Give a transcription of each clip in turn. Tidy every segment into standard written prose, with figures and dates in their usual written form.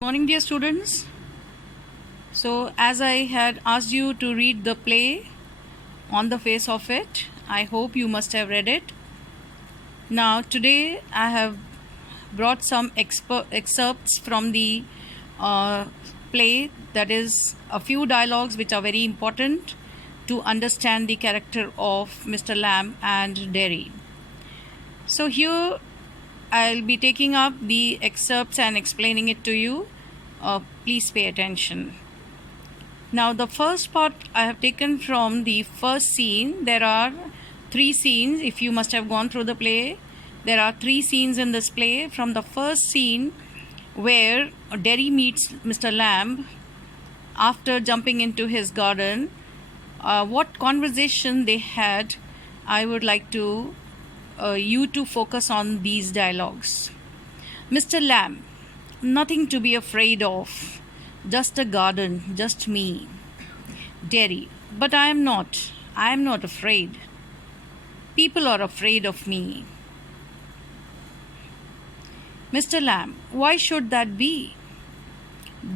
Morning, dear students. So, as I had asked you to read the play On the Face of It, I hope you must have read it. Now, today I have brought some excerpts from the uh, play, that is, a few dialogues which are very important to understand the character of Mr. Lamb and Derry. So, here I'll be taking up the excerpts and explaining it to you. Please pay attention. Now, the first part I have taken from the first scene. There are three scenes. If you must have gone through the play, there are three scenes in this play. From the first scene, where Derry meets Mr. Lamb after jumping into his garden, what conversation they had, I would like to you to focus on these dialogues. Mr. Lamb, nothing to be afraid of. Just a garden, just me. Derry, but I am not. I am not afraid. People are afraid of me. Mr. Lamb, why should that be?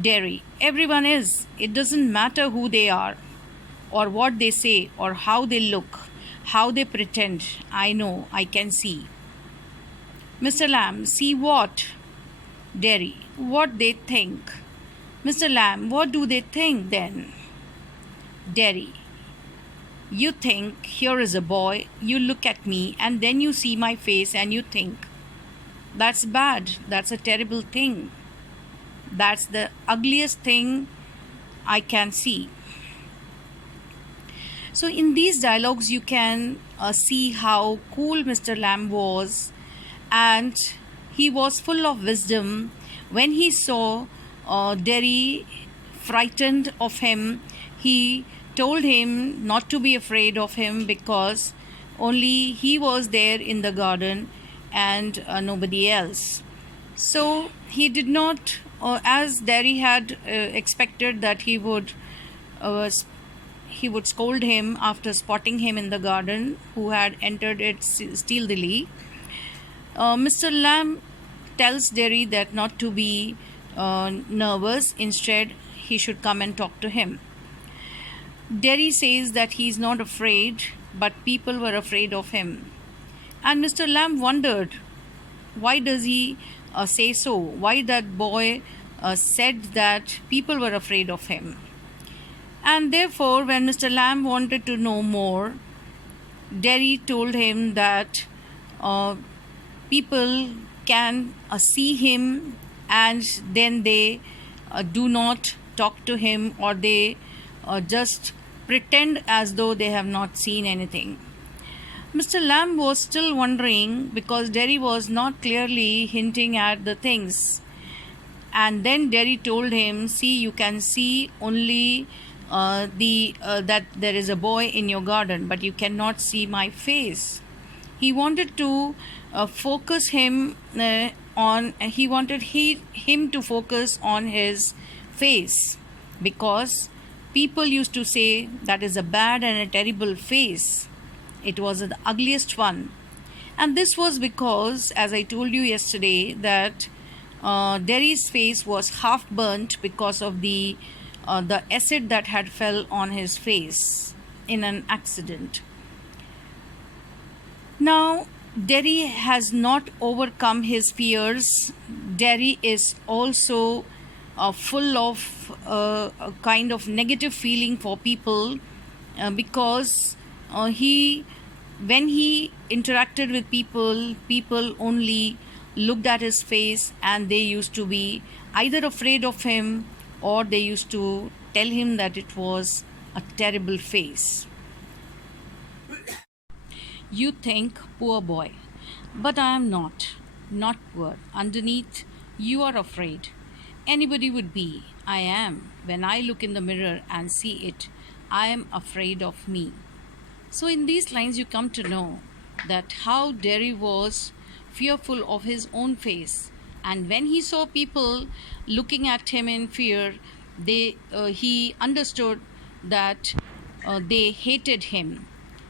Derry, everyone is. It doesn't matter who they are, or what they say, or how they look, how they pretend. I know, I can see. Mr. Lamb, see what? Derry, what they think. Mr. Lamb, what do they think then? Derry, you think here is a boy, you look at me, and then you see my face and you think, that's bad, that's a terrible thing. That's the ugliest thing I can see. So, in these dialogues, you can see how cool Mr. Lamb was, and he was full of wisdom. When he saw Derry frightened of him, he told him not to be afraid of him because only he was there in the garden and nobody else. So he did not, as Derry had expected that he would scold him after spotting him in the garden, who had entered it stealthily. Mr. Lamb tells Derry that not to be nervous. Instead, he should come and talk to him. Derry says that he is not afraid, but people were afraid of him. And Mr. Lamb wondered, why does he say so? Why that boy said that people were afraid of him? And therefore, when Mr. Lamb wanted to know more, Derry told him that people can see him and then they do not talk to him, or they just pretend as though they have not seen anything. Mr. Lamb was still wondering because Derry was not clearly hinting at the things. And then Derry told him, see, you can see only that there is a boy in your garden, but you cannot see my face. He wanted to focus him he wanted him to focus on his face, because people used to say that is a bad and a terrible face. It was the ugliest one. And this was because, as I told you yesterday, that Derry's face was half burnt because of the acid that had fell on his face in an accident. Now, Derry has not overcome his fears. Derry is also full of a kind of negative feeling for people because when he interacted with people, people only looked at his face and they used to be either afraid of him or they used to tell him that it was a terrible face. You think, poor boy, but I am not poor. Underneath, you are afraid. Anybody would be. I am. When I look in the mirror and see it, I am afraid of me. So in these lines, you come to know that how Derry was fearful of his own face. And when he saw people looking at him in fear, he understood that they hated him.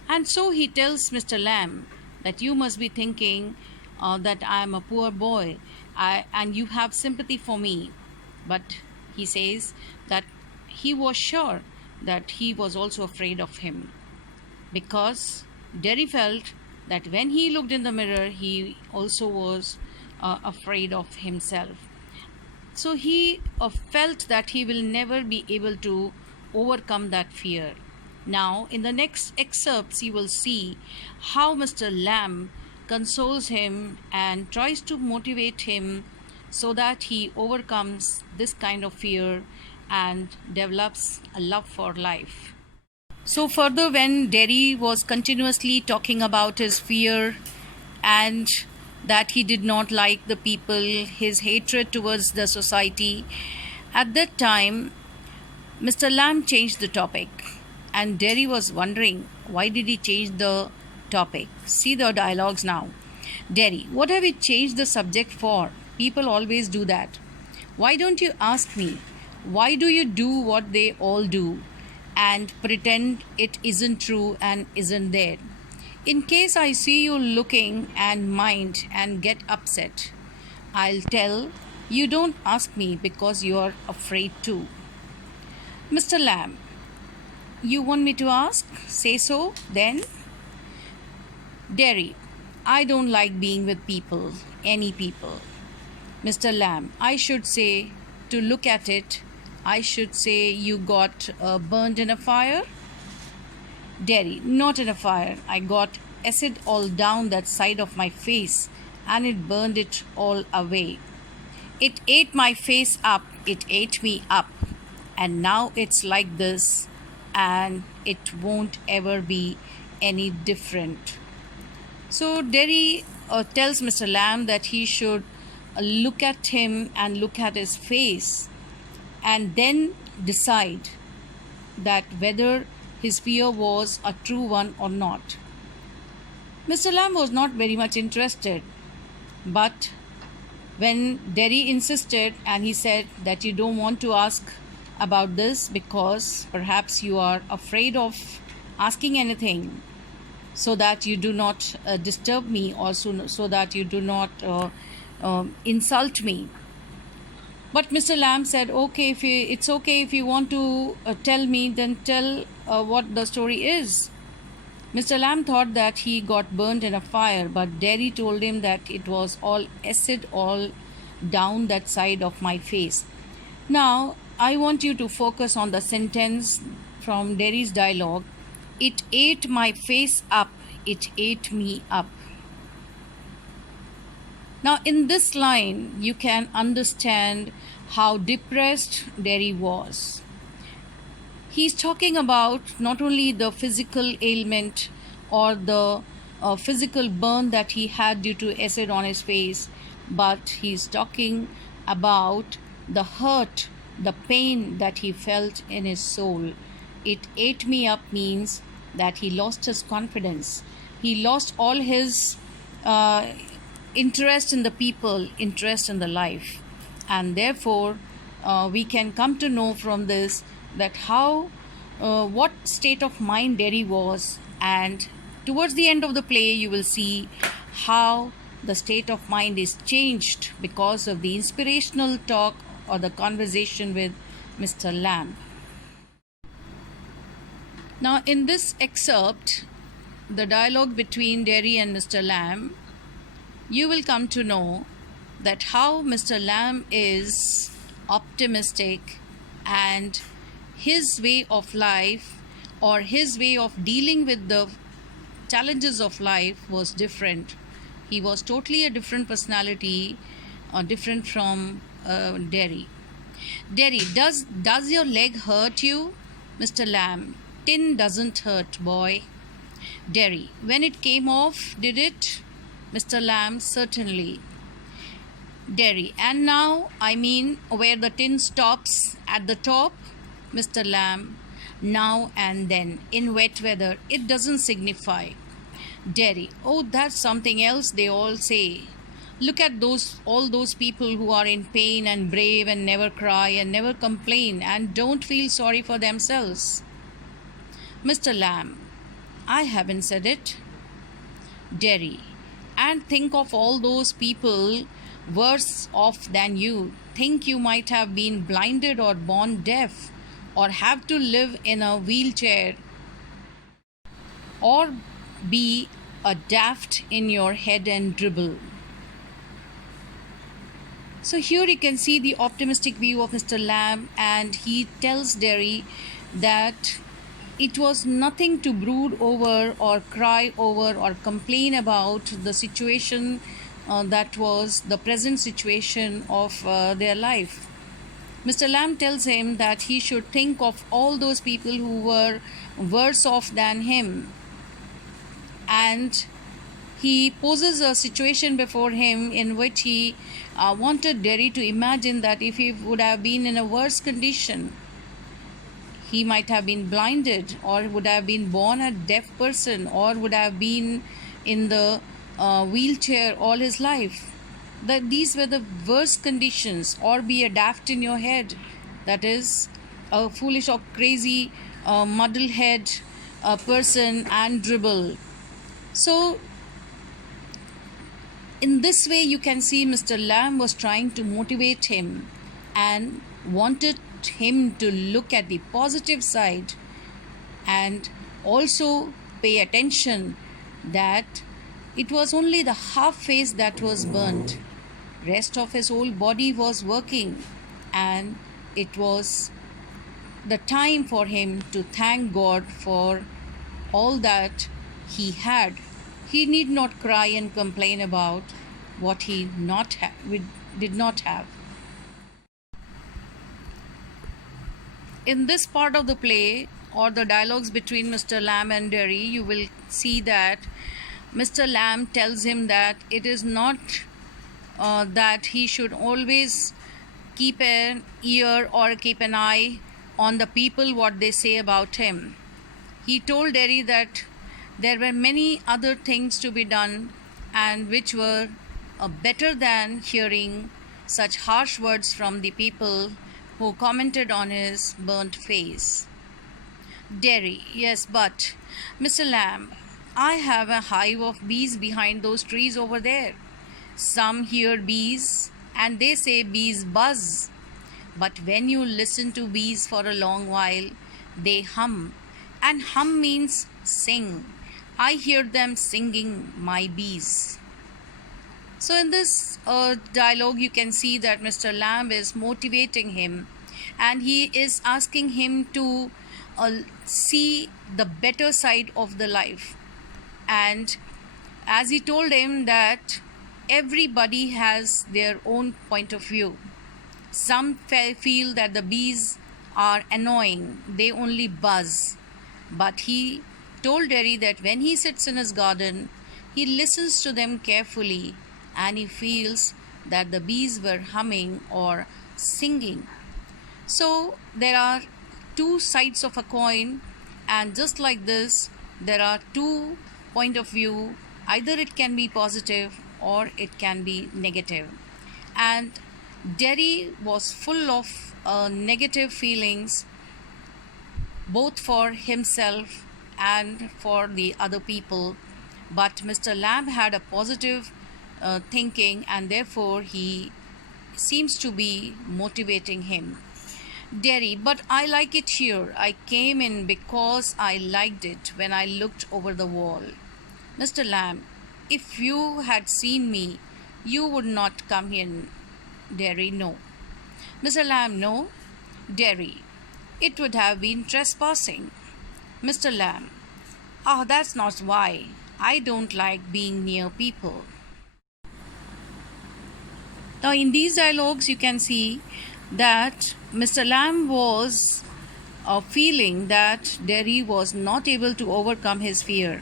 And so he tells Mr. Lamb that you must be thinking that I am a poor boy and you have sympathy for me. But he says that he was sure that he was also afraid of him, because Derry felt that when he looked in the mirror, he also was afraid of himself. So he felt that he will never be able to overcome that fear. Now, in the next excerpts, you will see how Mr. Lamb consoles him and tries to motivate him so that he overcomes this kind of fear and develops a love for life. So, further, when Derry was continuously talking about his fear and that he did not like the people, his hatred towards the society, at that time, Mr. Lamb changed the topic, and Derry was wondering why did he change the topic. See the dialogues now. Derry, what have you changed the subject for? People always do that. Why don't you ask me? Why do you do what they all do and pretend it isn't true and isn't there? In case I see you looking and mind and get upset, I'll tell you don't ask me because you're afraid too. Mr. Lamb, you want me to ask? Say so then. Derry, I don't like being with people, any people. Mr. Lamb, I should say, to look at it, I should say you got burned in a fire. Derry, not in a fire. I got acid all down that side of my face and it burned it all away. It ate my face up, it ate me up, and now it's like this, and it won't ever be any different. So Derry tells Mr. Lamb that he should look at him and look at his face and then decide that whether his fear was a true one or not. Mr. Lamb was not very much interested, but when Derry insisted and he said that you don't want to ask about this because perhaps you are afraid of asking anything so that you do not disturb me or so that you do not insult me. But Mr. Lamb said, okay, it's okay if you want to tell me, then tell what the story is. Mr. Lamb thought that he got burned in a fire, but Derry told him that it was all acid all down that side of my face. Now, I want you to focus on the sentence from Derry's dialogue. It ate my face up, it ate me up. Now, in this line, you can understand how depressed Derry was. He's talking about not only the physical ailment or the physical burn that he had due to acid on his face, but he's talking about the hurt, the pain that he felt in his soul. It ate me up means that he lost his confidence. He lost all his interest in the people, interest in the life. And therefore, we can come to know from this that how what state of mind Derry was, and towards the end of the play you will see how the state of mind is changed because of the inspirational talk or the conversation with Mr. Lamb. Now, in this excerpt, the dialogue between Derry and Mr. Lamb, you will come to know that how Mr. Lamb is optimistic and his way of life or his way of dealing with the challenges of life was different. He was totally a different personality, different from Derry. Derry, does your leg hurt you? Mr. Lamb, tin doesn't hurt, boy. Derry, when it came off, did it? Mr. Lamb, certainly. Derry, and now, I mean, where the tin stops at the top? Mr. Lamb, now and then, in wet weather, it doesn't signify. Derry, oh, that's something else they all say. Look at all those people who are in pain and brave and never cry and never complain and don't feel sorry for themselves. Mr. Lamb, I haven't said it. Derry, and think of all those people worse off than you. think you might have been blinded or born deaf, or have to live in a wheelchair, or be a daft in your head and dribble. So here you can see the optimistic view of Mr. Lamb, and he tells Derry that it was nothing to brood over or cry over or complain about the situation that was the present situation of their life. Mr. Lamb tells him that he should think of all those people who were worse off than him, and he poses a situation before him in which he wanted Derry to imagine that if he would have been in a worse condition, he might have been blinded, or would have been born a deaf person, or would have been in the wheelchair all his life. That these were the worst conditions, or be a daft in your head, that is, a foolish or crazy muddle head person, and dribble. So in this way, you can see Mr. Lamb was trying to motivate him and wanted him to look at the positive side, and also pay attention that it was only the half face that was burnt. Rest of his whole body was working, and it was the time for him to thank God for all that he had. He need not cry and complain about what he did not have. In this part of the play, or the dialogues between Mr. Lamb and Derry, you will see that Mr. Lamb tells him that it is not that he should always keep an ear or keep an eye on the people, what they say about him. He told Derry that there were many other things to be done, and which were better than hearing such harsh words from the people who commented on his burnt face. Derry: yes, but Mr. Lamb, I have a hive of bees behind those trees over there. Some hear bees and they say bees buzz. But when you listen to bees for a long while, they hum. And hum means sing. I hear them singing, my bees. So in this dialogue, you can see that Mr. Lamb is motivating him, and he is asking him to see the better side of the life. And as he told him that everybody has their own point of view. Some feel that the bees are annoying, they only buzz. But he told Derry that when he sits in his garden, he listens to them carefully, and he feels that the bees were humming or singing. So there are two sides of a coin, and just like this, there are two point of view. Either it can be positive or it can be negative. And Derry was full of negative feelings, both for himself and for the other people. But Mr. Lamb had a positive thinking, and therefore he seems to be motivating him. Derry: but I like it here. I came in because I liked it when I looked over the wall. Mr. Lamb: if you had seen me, you would not come in. Derry: no. Mr. Lamb: no. Derry: it would have been trespassing. Mr. Lamb: ah, that's not why. I don't like being near people. Now, in these dialogues, you can see that Mr. Lamb was feeling that Derry was not able to overcome his fear.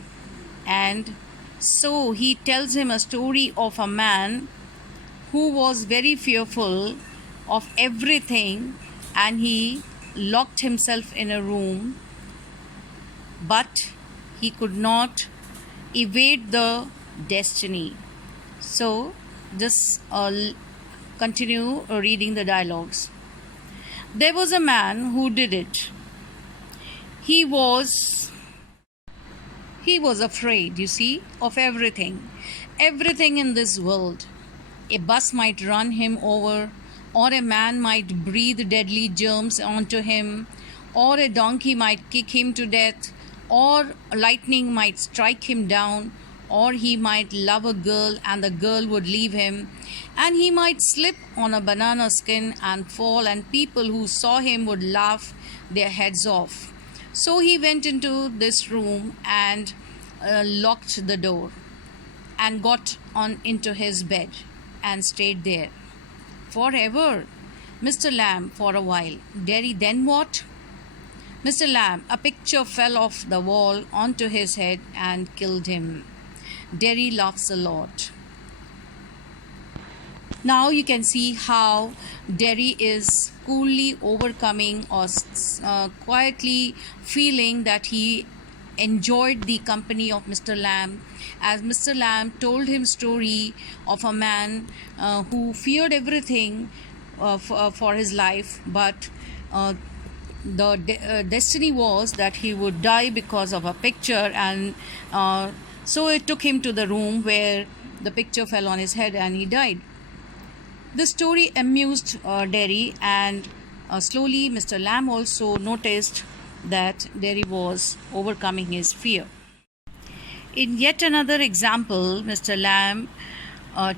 And so he tells him a story of a man who was very fearful of everything, and he locked himself in a room, but he could not evade the destiny. So just continue reading the dialogues. There was a man who did it. He was afraid, you see, of everything in this world. A bus might run him over, or a man might breathe deadly germs onto him, or a donkey might kick him to death, or lightning might strike him down, or he might love a girl and the girl would leave him, and he might slip on a banana skin and fall, and people who saw him would laugh their heads off. So he went into this room and locked the door and got on into his bed and stayed there forever. Mr. Lamb, for a while. Derry, then what? Mr. Lamb, a picture fell off the wall onto his head and killed him. Derry laughs a lot. Now you can see how Derry is coolly overcoming or quietly feeling that he enjoyed the company of Mr. Lamb, as Mr. Lamb told him story of a man who feared everything for his life, but the destiny was that he would die because of a picture, and so it took him to the room where the picture fell on his head and he died. The story amused Derry, and slowly Mr. Lamb also noticed that Derry was overcoming his fear. In yet another example, Mr. Lamb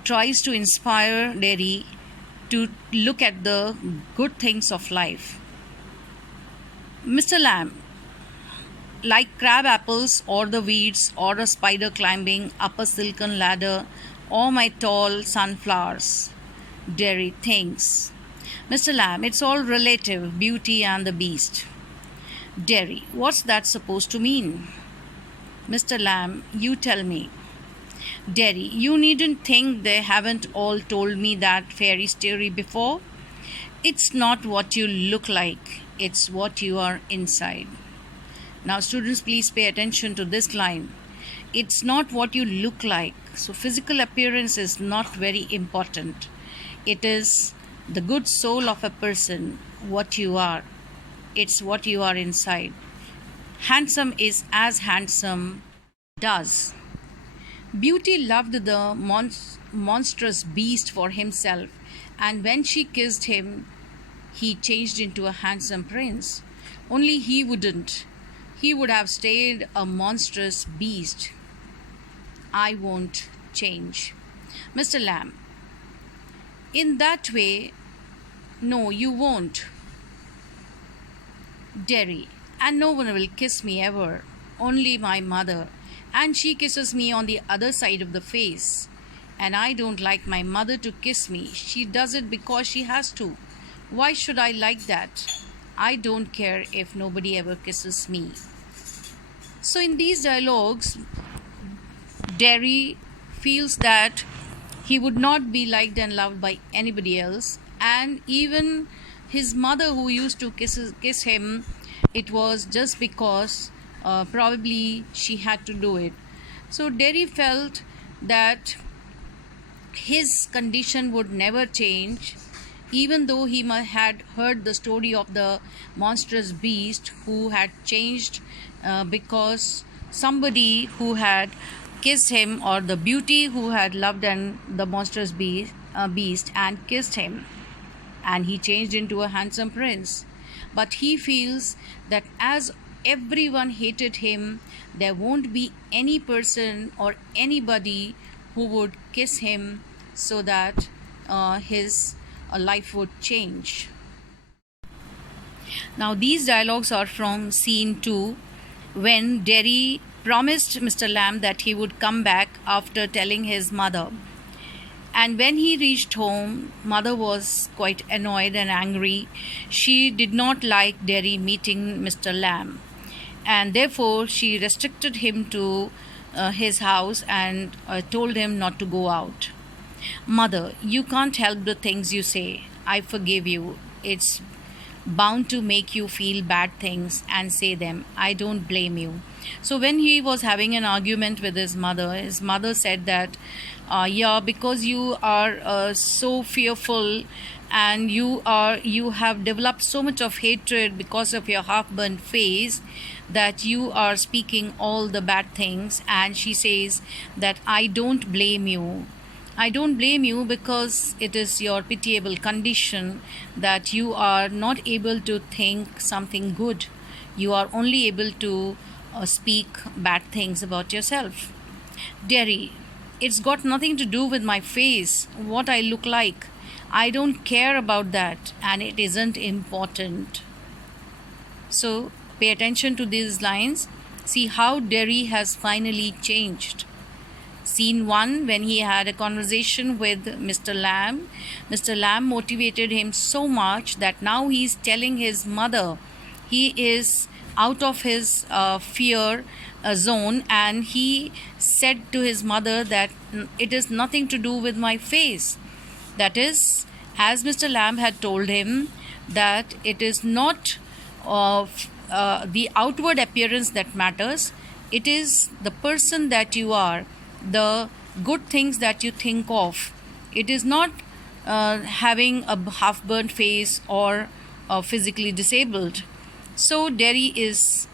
tries to inspire Derry to look at the good things of life. Mr. Lamb, like crab apples or the weeds or a spider climbing up a silken ladder or my tall sunflowers, Derry thinks. Mr. Lamb, it's all relative, Beauty and the Beast. Derry, what's that supposed to mean? Mr. Lamb, you tell me. Derry, you needn't think they haven't all told me that fairy story before. It's not what you look like, it's what you are inside. Now, students, please pay attention to this line. It's not what you look like. So, physical appearance is not very important. It is the good soul of a person, what you are. It's what you are inside. Handsome is as handsome does. Beauty loved the monstrous beast for himself, and when she kissed him, he changed into a handsome prince. Only he wouldn't. He would have stayed a monstrous beast. I won't change. Mr. Lamb, in that way, no, you won't. Derry, and no one will kiss me ever, only my mother, and she kisses me on the other side of the face. And I don't like my mother to kiss me. She does it because she has to. Why should I like that? I don't care if nobody ever kisses me. So in these dialogues, Derry feels that he would not be liked and loved by anybody else, and even his mother who used to kiss him, it was just because probably she had to do it. So Derry felt that his condition would never change, even though he had heard the story of the monstrous beast who had changed because somebody who had kissed him, or the beauty who had loved and the monstrous beast and kissed him, and he changed into a handsome prince. But he feels that as everyone hated him, there won't be any person or anybody who would kiss him so that his life would change. Now these dialogues are from scene 2, when Derry promised Mr. Lamb that he would come back after telling his mother. And when he reached home, mother was quite annoyed and angry. She did not like Derry meeting Mr. Lamb, and therefore she restricted him to his house and told him not to go out. Mother, you can't help the things you say. I forgive you. It's bound to make you feel bad things and say them. I don't blame you. So when he was having an argument with his mother said that yeah, because you are so fearful, and you have developed so much of hatred because of your half burnt face, that you are speaking all the bad things. And she says that I don't blame you. I don't blame you because it is your pitiable condition that you are not able to think something good. You are only able to speak bad things about yourself. Derry, it's got nothing to do with my face, what I look like. I don't care about that, and it isn't important. So pay attention to these lines. See how Derry has finally changed. Scene 1, when he had a conversation with Mr. Lamb. Mr. Lamb motivated him so much that now he's telling his mother he is out of his fear zone, and he said to his mother that it is nothing to do with my face. That is, as Mr. Lamb had told him, that it is not the outward appearance that matters, it is the person that you are, the good things that you think of. It is not having a half burnt face or physically disabled. So Derry is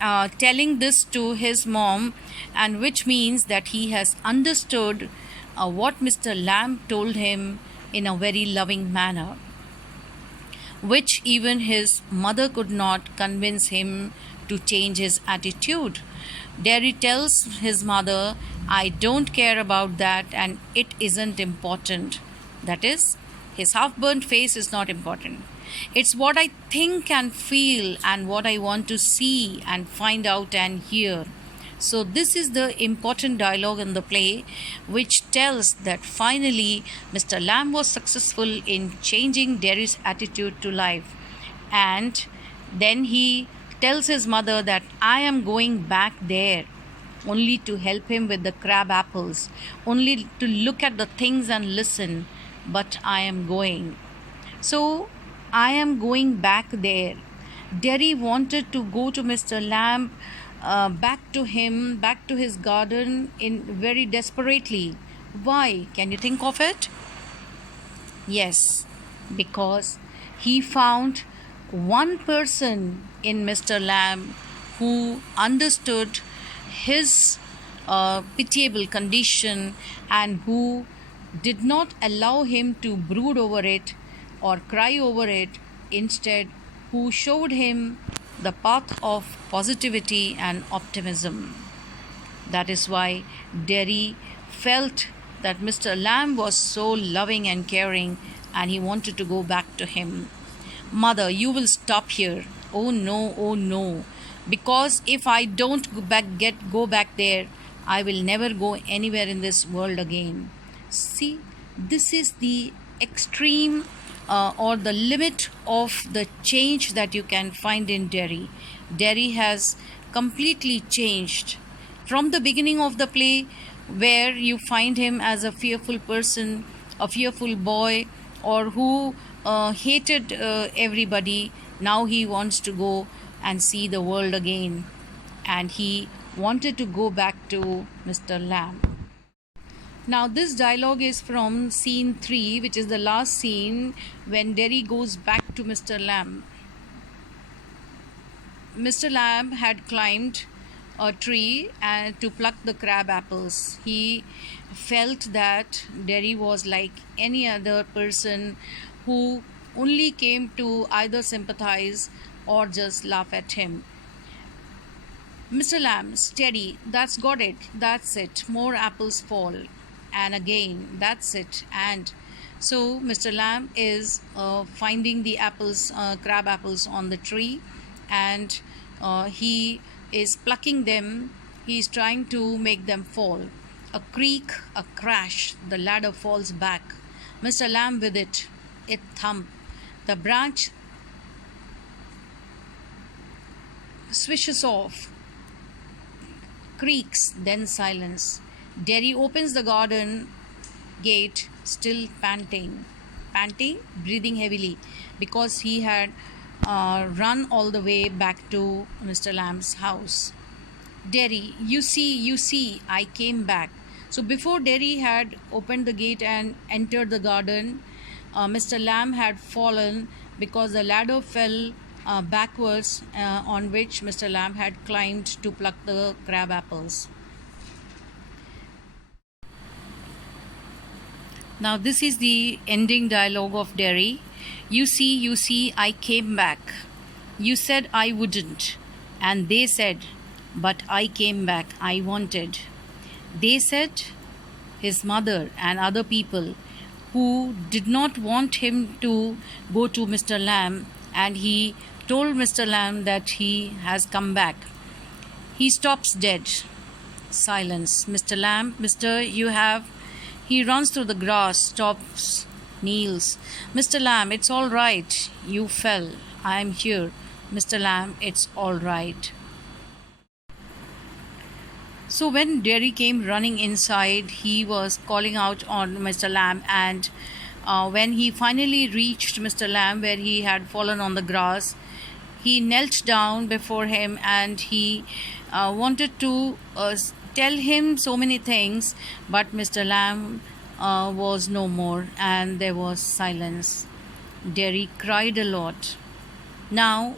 telling this to his mom, and which means that he has understood what Mr. Lamb told him in a very loving manner, which even his mother could not convince him to change his attitude. Derry tells his mother, I don't care about that and it isn't important. That is, his half burnt face is not important. It's what I think and feel and what I want to see and find out and hear. So, this is the important dialogue in the play, which tells that finally Mr. Lamb was successful in changing Derry's attitude to life. And then he tells his mother that I am going back there only to help him with the crab apples, only to look at the things and listen, but I am going. So, I am going back there. Derry wanted to go to Mr. Lamb, back to him, back to his garden in very desperately. Why? Can you think of it? Yes, because he found one person in Mr. Lamb who understood his pitiable condition and who did not allow him to brood over it or cry over it, instead, who showed him the path of positivity and optimism. That is why Derry felt that Mr. Lamb was so loving and caring, and he wanted to go back to him. Mother, you will stop here. Oh no, oh no. Because if I don't go back there, I will never go anywhere in this world again. See, this is the extreme or the limit of the change that you can find in Derry. Derry has completely changed from the beginning of the play, where you find him as a fearful person, a fearful boy, or who hated everybody. Now he wants to go and see the world again, and he wanted to go back to Mr. Lamb. Now, this dialogue is from scene 3, which is the last scene when Derry goes back to Mr. Lamb. Mr. Lamb had climbed a tree and to pluck the crab apples. He felt that Derry was like any other person who only came to either sympathize or just laugh at him. Mr. Lamb, steady, that's got it, that's it, more apples fall. And again, that's it. And so Mr. Lamb is finding the apples, crab apples on the tree, and he is plucking them. He is trying to make them fall. A creak, a crash, the ladder falls back. Mr. Lamb with it thump. The branch swishes off, creaks, then silence. Derry opens the garden gate, still panting, breathing heavily, because he had run all the way back to Mr. Lamb's house. Derry, you see, I came back. So before Derry had opened the gate and entered the garden, Mr. Lamb had fallen because the ladder fell backwards, on which Mr. Lamb had climbed to pluck the crab apples. Now, this is the ending dialogue of Derry. You see, I came back. You said I wouldn't. And they said, but I came back. I wanted. They said, his mother and other people who did not want him to go to Mr. Lamb, and he told Mr. Lamb that he has come back. He stops dead. Silence. Mr. Lamb, Mister, you have. He runs through the grass, stops, kneels. Mr. Lamb, it's all right. You fell. I am here. Mr. Lamb, it's all right. So when Derry came running inside, he was calling out on Mr. Lamb, and when he finally reached Mr. Lamb where he had fallen on the grass, he knelt down before him and he wanted to tell him so many things, but Mr. Lamb was no more and there was silence. Derry cried a lot. Now,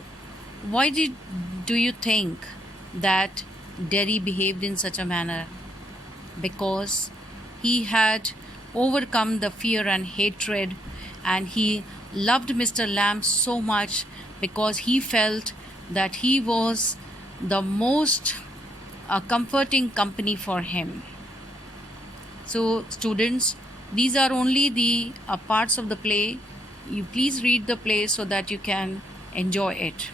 why do you think that Derry behaved in such a manner? Because he had overcome the fear and hatred, and he loved Mr. Lamb so much because he felt that he was the most comforting company for him. So, students, these are only the parts of the play. You please read the play so that you can enjoy it.